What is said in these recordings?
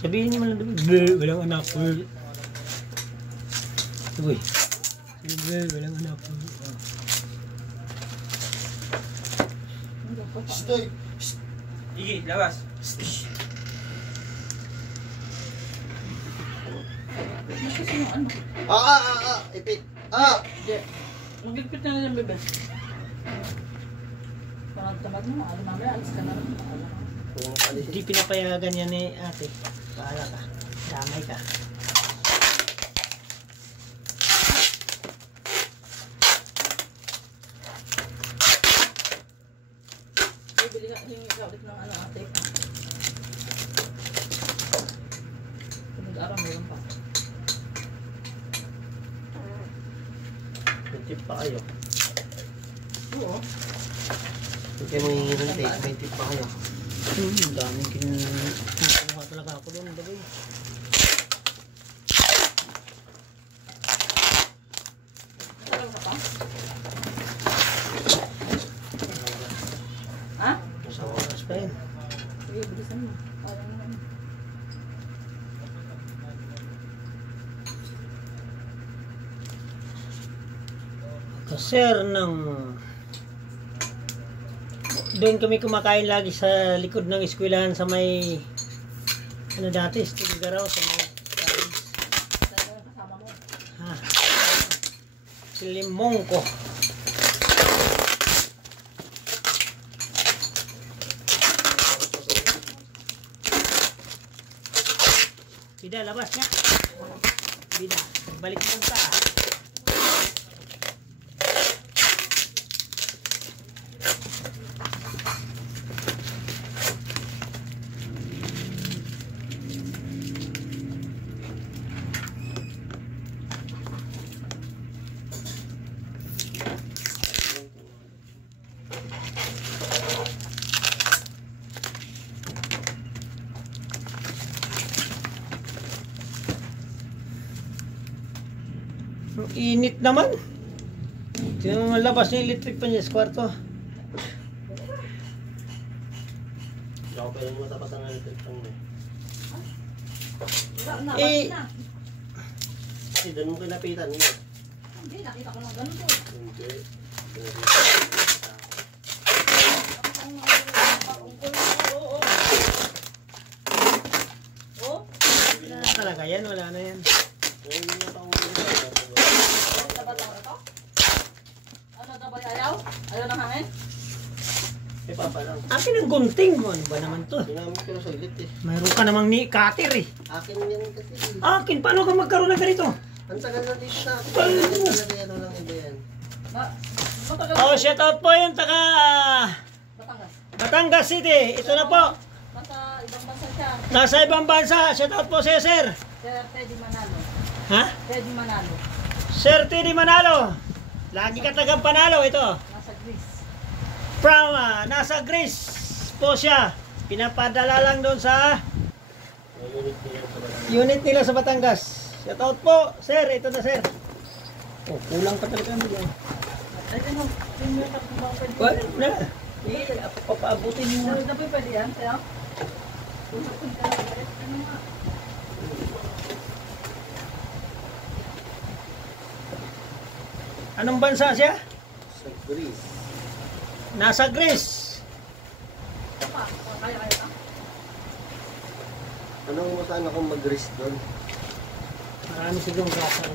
Sabihin niyo man lang, walang anak. Uy. Walang anak. Stoy! Igi, labas. Ipit! Magigpit na lang, bebe. Parang tamad mo, mamaya, alis ka na lang. Hindi pinapayagan yan ni ate. Bahala ka. Damay ka. Bibili ka, hingi ka ulit ng ano, ate. Pinag-aram, meron pa. May tip pa kayo. Oo. Hindi mo hingi ng tape, may tip pa kayo. Ang daming kinukuha talaga ako doon. Bagay. Meron ka pa? Ha? Sa oras pa yun. Sige, bilisan mo. Parang naman. Sir, doon kami kumakain lagi sa likod ng eskwelahan sa may ano dati, Stigaraw sa may Saan yung kasama mo? ha, Silimongko. Bida, labas niya. Bida, balik punta. Ang init naman. Tingnan mo labas yung electric pa niya sa kwarto. Hindi ako pwede matapat ang electric pan mo. Wala na, Eh. bakit na? Kasi doon mo kinapitan mo. Hindi, nakita ko ng ganun to. Hindi. Oo. Talaga yan, wala na yan. Ano daw ba ayaw? Ayaw ng hangin? Eh, papa lang. Akin ang gunting mo. Ano ba naman to? Ginamit ko na sa ulit eh. Mayroon ka namang ni cutter eh. Akin yan kasi. Akin, paano ka magkaroon ng ganito? Ang tagal na dito sa akin. Talaga yan lang iba yan. Matagal. Oh, shout out po yung taga Batangas. Batangas City. Ito na po. Nasa ibang bansa siya. Nasa ibang bansa. Shout out po sa'yo, sir. Sir Teddy Manalo. Ha? Teddy Manalo. Sir Teddy Manalo. Lagi ka tagang panalo ito. Nasa Greece. From, nasa Greece po siya. Pinapadala lang doon sa unit nila sa Batangas. Shout out po, sir. Ito na, sir. Oh, kulang pa talaga mo yan. Ay, ano? Yung mga kapag pwede. Wala na. Papaabutin mo. Ano na po yung pwede yan? Sa'yo? Ano nga? Anong bansa siya? Sa Greece. Nasa Greece. Kaya ka? Anong mo saan akong mag-Greece doon? Marami sigurong klasa.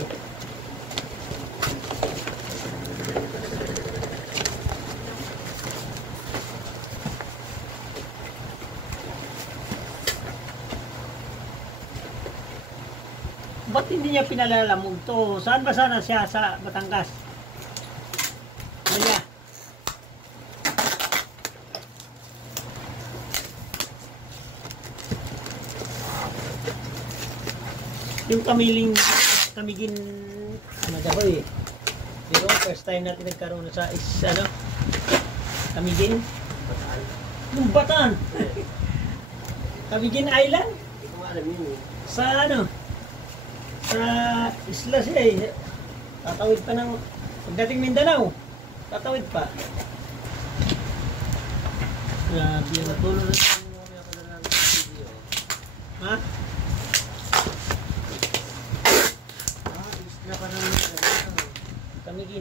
Ba't hindi niya pinalalamog to? Saan ba sana siya sa Batangas? Kaya. Yung kamigin, ano daw eh. Pero first time natin nagkaroon sa kamigin. Bataan. Yung Bataan. Kamigin Island. Hindi ko alam yun eh. Sa sa isla siya eh. Tatawid pa ng, pagdating Mindanao, tatawid pa. Grabe, natulog na. Kami